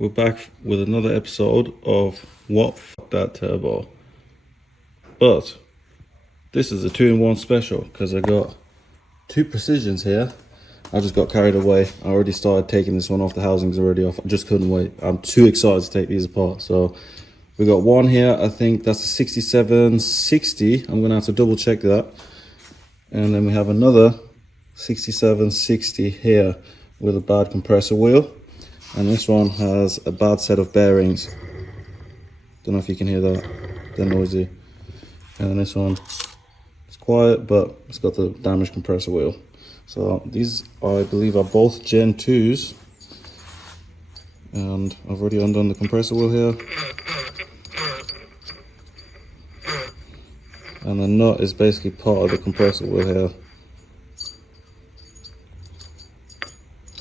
We're back with another episode of What Fuck That Turbo. But this is a 2-in-1 special because I got two precisions here. I just got carried away. I already started taking this one off. The housing's already off. I just couldn't wait. I'm too excited to take these apart. So we got one here. I think that's a 6760. I'm gonna have to double check that. And then we have another 6760 here with a bad compressor wheel. And this one has a bad set of bearings. Don't know if you can hear that. They're noisy. And then this one is quiet, but it's got the damaged compressor wheel. So these, I believe, are both Gen 2s. And I've already undone the compressor wheel here. And the nut is basically part of the compressor wheel here.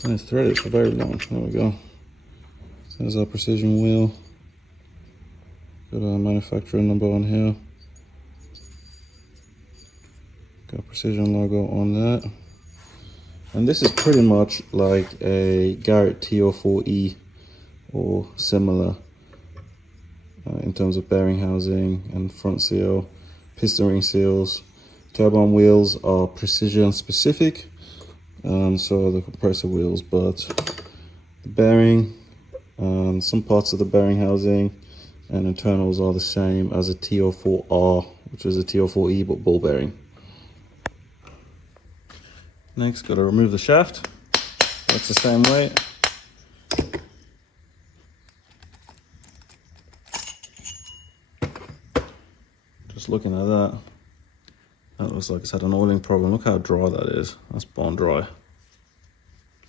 And it's threaded for very long. There we go. There's our precision wheel. Got our manufacturer number on here. Got precision logo on that. And this is pretty much like a Garrett TO4E or similar in terms of bearing housing and front seal, piston ring seals. Turbine wheels are precision specific. So are the compressor wheels, but the bearing, some parts of the bearing housing and internals are the same as a TO4R, which is a TO4E but ball bearing. Next, got to remove the shaft. That's the same way. Just looking at that. That looks like it's had an oiling problem. Look how dry that is. That's bone dry.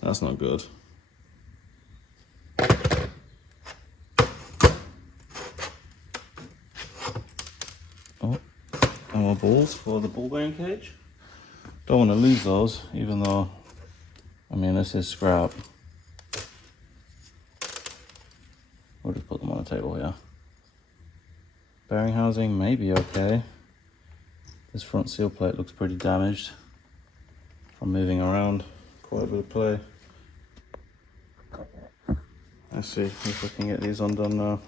That's not good. Oh, and our balls for the ball bearing cage. Don't want to lose those, even though, I mean, this is scrap. We'll just put them on the table here. Bearing housing may be okay. This front seal plate looks pretty damaged from moving around. Quite a bit of play. Let's see if we can get these undone now.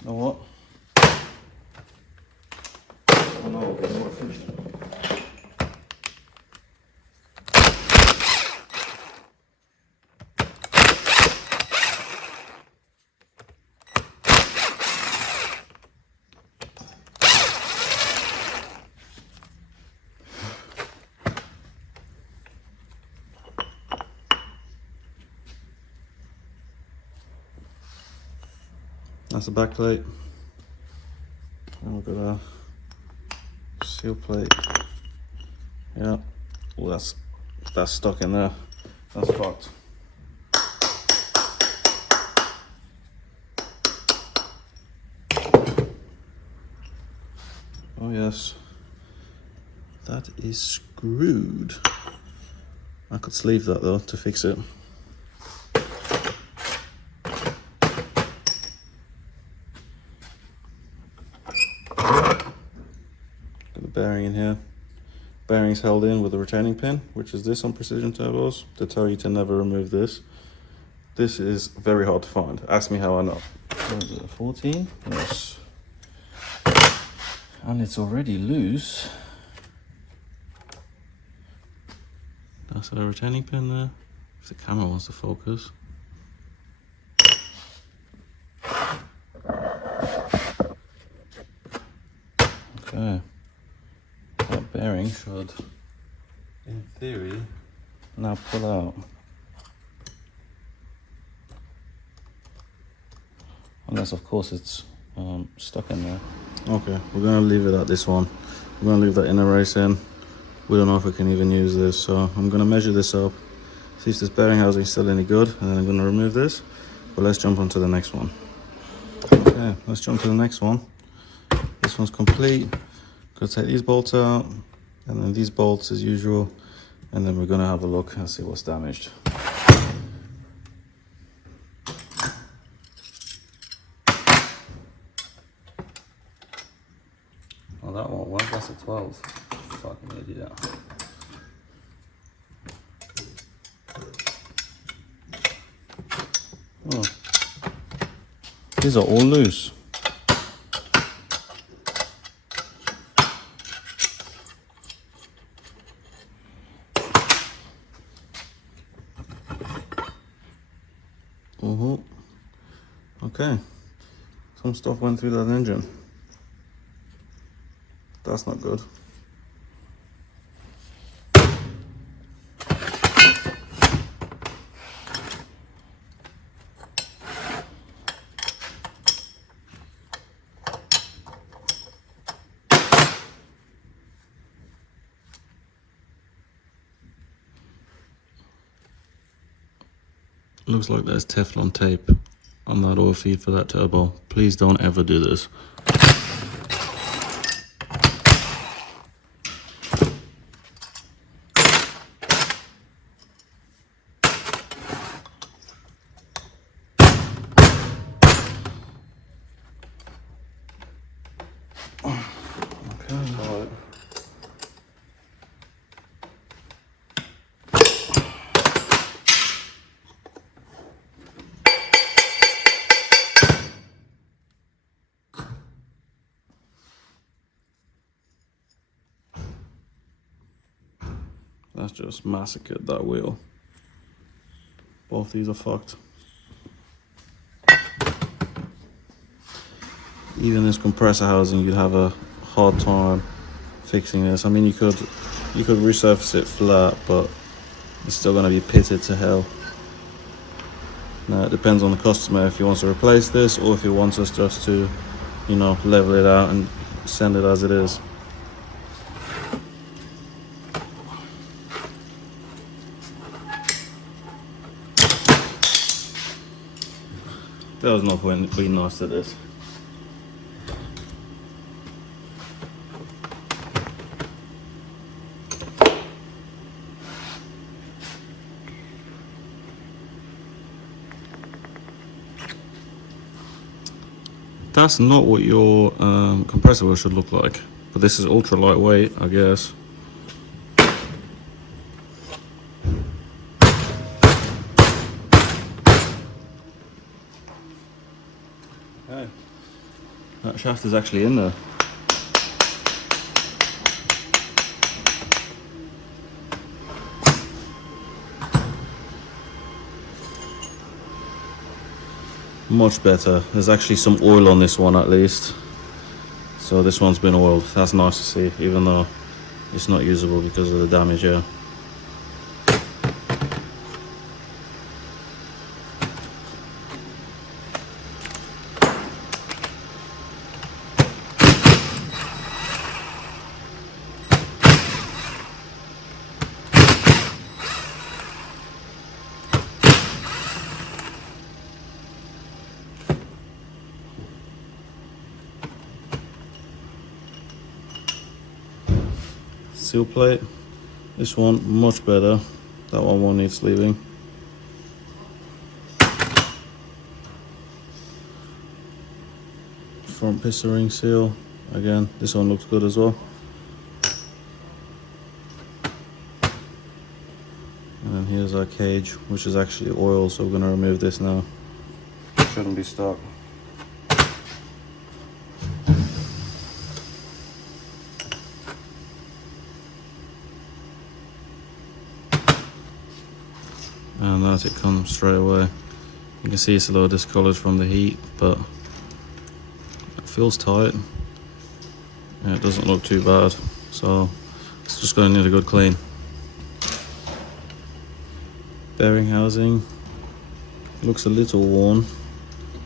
You know what? Oh no, it's not finished. That's the back plate. And we've got a seal plate. Yeah. Oh, that's stuck in there. That's fucked. Oh yes. That is screwed. I could sleeve that though to fix it. Bearing in here. Bearings held in with a retaining pin, which is this on precision turbos. They tell you to never remove this. This is very hard to find. Ask me how I know. What is it, 14? Yes. And it's already loose. That's a retaining pin there. If the camera wants to focus. Okay. That bearing should, in theory, now pull out. Unless, of course, it's stuck in there. Okay, we're going to leave it at this one. We're going to leave that inner race in. We don't know if we can even use this, so I'm going to measure this up, see if this bearing housing is still any good, and then I'm going to remove this. But let's jump on to the next one. Okay, let's jump to the next one. This one's complete. Gonna take these bolts out, and then these bolts as usual, and then we're gonna have a look and see what's damaged. Well, that won't work. That's a 12. Fucking idiot. These are all loose. Okay, some stuff went through that engine. That's not good. Looks like there's Teflon tape on that oil feed for that turbo. Please don't ever do this. That's just massacred that wheel. Both these are fucked. Even this compressor housing, you'd have a hard time fixing this. I mean, you could resurface it flat, but it's still going to be pitted to hell. Now it depends on the customer if he wants to replace this or if he wants us just to, you know, level it out and send it as it is. There was no point being nice to this. That's not what your compressor wheel should look like, but this is ultra lightweight, I guess. Okay. That shaft is actually in there. Much better. There's actually some oil on this one at least. So this one's been oiled. That's nice to see, even though it's not usable because of the damage, yeah. Seal plate, this one much better. That one won't need sleeving. Front piston ring seal, again, this one looks good as well. And then here's our cage, which is actually oil, so we're going to remove this now. Shouldn't be stuck. And that it comes straight away. You can see it's a little discolored from the heat, but it feels tight. Yeah, it doesn't look too bad, so it's just going to need a good clean. Bearing housing looks a little worn.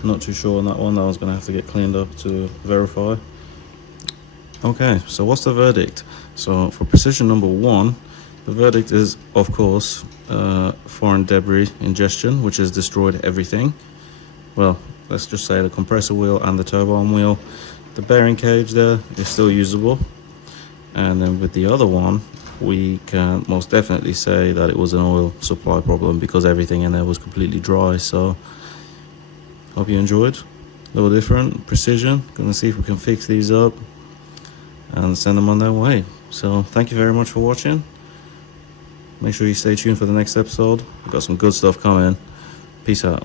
Not too sure on that one. That one's going to have to get cleaned up to verify. Okay, so what's the verdict? So for precision number 1, the verdict is, of course, foreign debris ingestion, which has destroyed everything. Well, let's just say the compressor wheel and the turbo arm wheel. The bearing cage there is still usable. And then with the other one, we can most definitely say that it was an oil supply problem because everything in there was completely dry. So, hope you enjoyed. A little different, precision. Gonna see if we can fix these up and send them on their way. So, thank you very much for watching. Make sure you stay tuned for the next episode. We've got some good stuff coming. Peace out.